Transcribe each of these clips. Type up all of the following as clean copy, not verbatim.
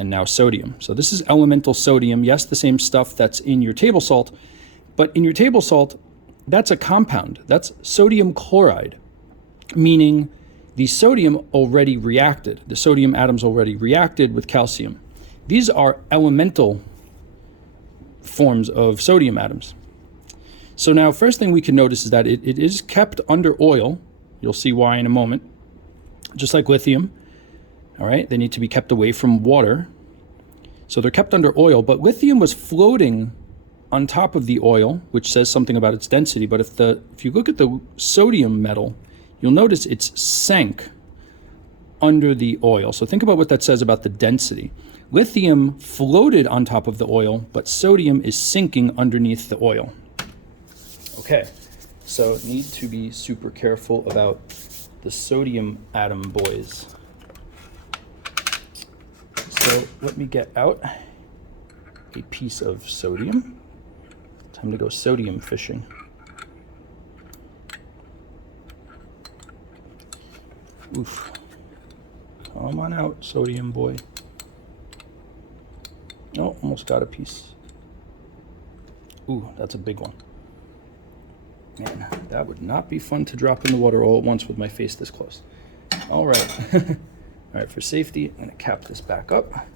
and now sodium. So this is elemental sodium. Yes, the same stuff that's in your table salt, but in your table salt, that's a compound. That's sodium chloride, meaning the sodium already reacted. The sodium atoms already reacted with calcium. These are elemental forms of sodium atoms. So now, first thing we can notice is that it is kept under oil. You'll see why in a moment. Just like lithium, all right? They need to be kept away from water. So they're kept under oil, but lithium was floating on top of the oil, which says something about its density. But if you look at the sodium metal, you'll notice it's sank under the oil. So think about what that says about the density. Lithium floated on top of the oil, but sodium is sinking underneath the oil. Okay, so need to be super careful about the sodium atom boys. So let me get out a piece of sodium. Time to go sodium fishing. Oof. Come on out, sodium boy. Oh, almost got a piece. Ooh, that's a big one. Man, that would not be fun to drop in the water all at once with my face this close. All right. All right, for safety, I'm going to cap this back up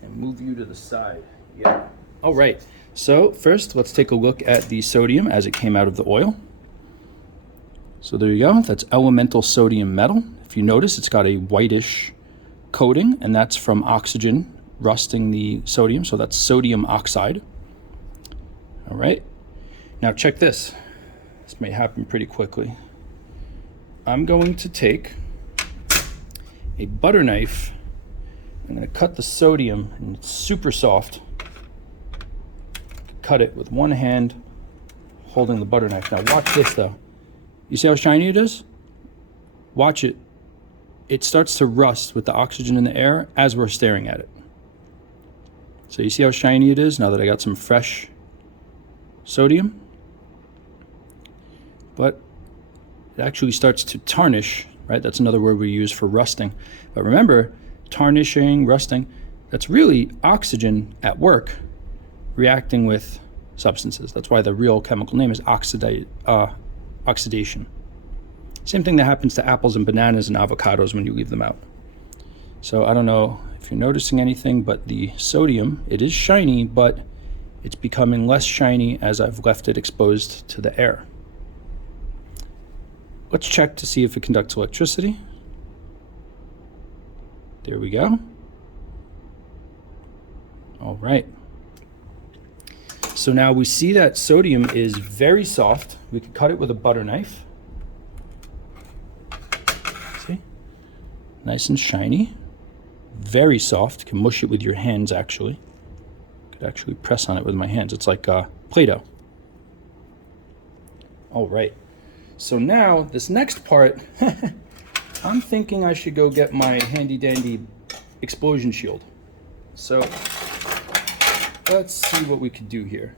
and move you to the side. Yeah. All right. So first, let's take a look at the sodium as it came out of the oil. So there you go. That's elemental sodium metal. If you notice, it's got a whitish coating, and that's from oxygen rusting the sodium. So that's sodium oxide. All right. Now check this. This may happen pretty quickly. I'm going to take a butter knife. I'm going to cut the sodium, and it's super soft. Cut it with one hand, holding the butter knife. Now watch this though. You see how shiny it is? Watch it. It starts to rust with the oxygen in the air as we're staring at it. So you see how shiny it is now that I got some fresh sodium? But it actually starts to tarnish, right? That's another word we use for rusting. But remember, tarnishing, rusting, that's really oxygen at work reacting with substances. That's why the real chemical name is oxidation. Same thing that happens to apples and bananas and avocados when you leave them out. So I don't know if you're noticing anything, but the sodium, it is shiny, but it's becoming less shiny as I've left it exposed to the air. Let's check to see if it conducts electricity. There we go. All right. So now we see that sodium is very soft. We could cut it with a butter knife. See? Nice and shiny. Very soft. You can mush it with your hands, actually. Could actually press on it with my hands. It's like Play-Doh. All right. So now, this next part, I'm thinking I should go get my handy-dandy explosion shield. So let's see what we could do here.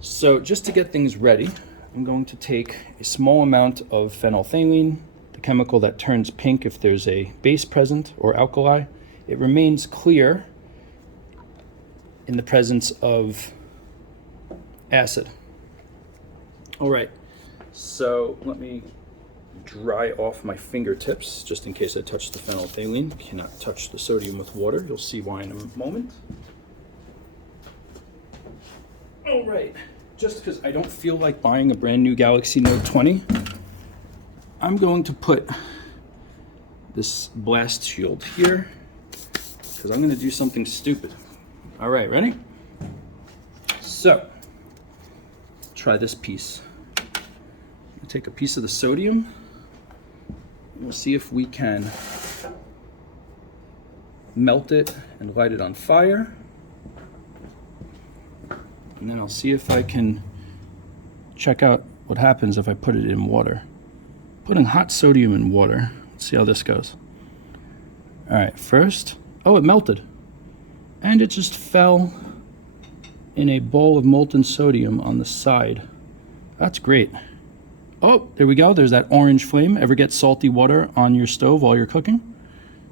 So just to get things ready, I'm going to take a small amount of phenolphthalein, the chemical that turns pink if there's a base present or alkali. It remains clear in the presence of acid. All right, so let me dry off my fingertips just in case I touch the phenolphthalein. You cannot touch the sodium with water. You'll see why in a moment. All right, just because I don't feel like buying a brand new Galaxy Note 20, I'm going to put this blast shield here because I'm going to do something stupid. All right, ready? So, try this piece. We'll take a piece of the sodium. We'll see if we can melt it and light it on fire. And then I'll see if I can check out what happens if I put it in water. Putting hot sodium in water. Let's see how this goes. All right, first, oh, it melted. And it just fell in a bowl of molten sodium on the side. That's great. Oh, there we go. There's that orange flame. Ever get salty water on your stove while you're cooking?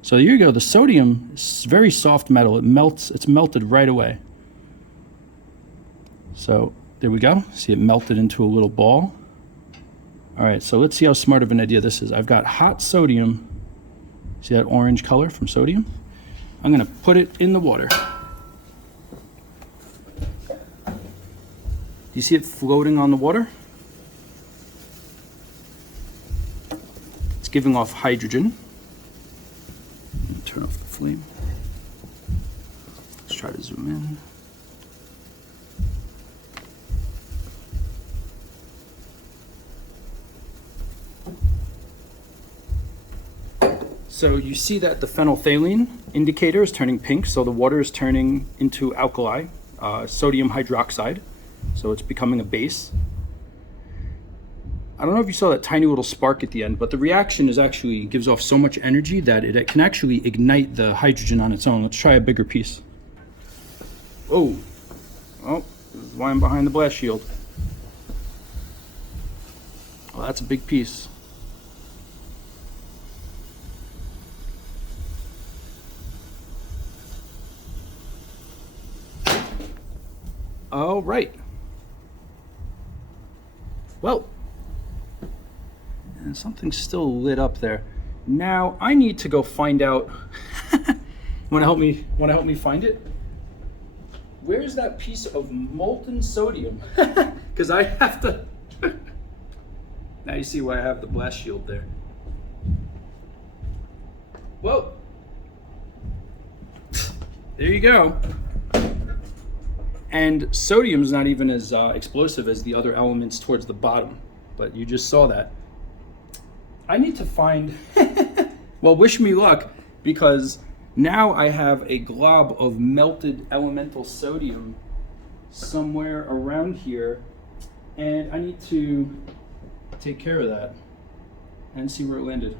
So here you go. The sodium is very soft metal. It melts. It's melted right away. So there we go. See, it melted into a little ball. All right, so let's see how smart of an idea this is. I've got hot sodium. See that orange color from sodium? I'm gonna put it in the water. Do you see it floating on the water? It's giving off hydrogen. Turn off the flame. Let's try to zoom in. So you see that the phenolphthalein indicator is turning pink, so the water is turning into alkali, sodium hydroxide, so it's becoming a base. I don't know if you saw that tiny little spark at the end, but the reaction is actually gives off so much energy that it can actually ignite the hydrogen on its own. Let's try a bigger piece. Oh, this is why I'm behind the blast shield. Oh, that's a big piece. All right. Well, and something's still lit up there. Now I need to go find out. Want to help me find it? Where's that piece of molten sodium? Because I have to. Now you see why I have the blast shield there. Well, there you go. And sodium's not even as explosive as the other elements towards the bottom, but you just saw that. I need to find, well, wish me luck, because now I have a glob of melted elemental sodium somewhere around here, and I need to take care of that and see where it landed.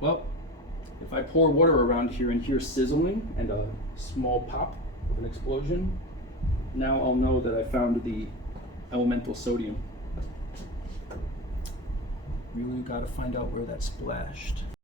Well, if I pour water around here and hear sizzling and a small pop of an explosion, now I'll know that I found the elemental sodium. Really gotta find out where that splashed.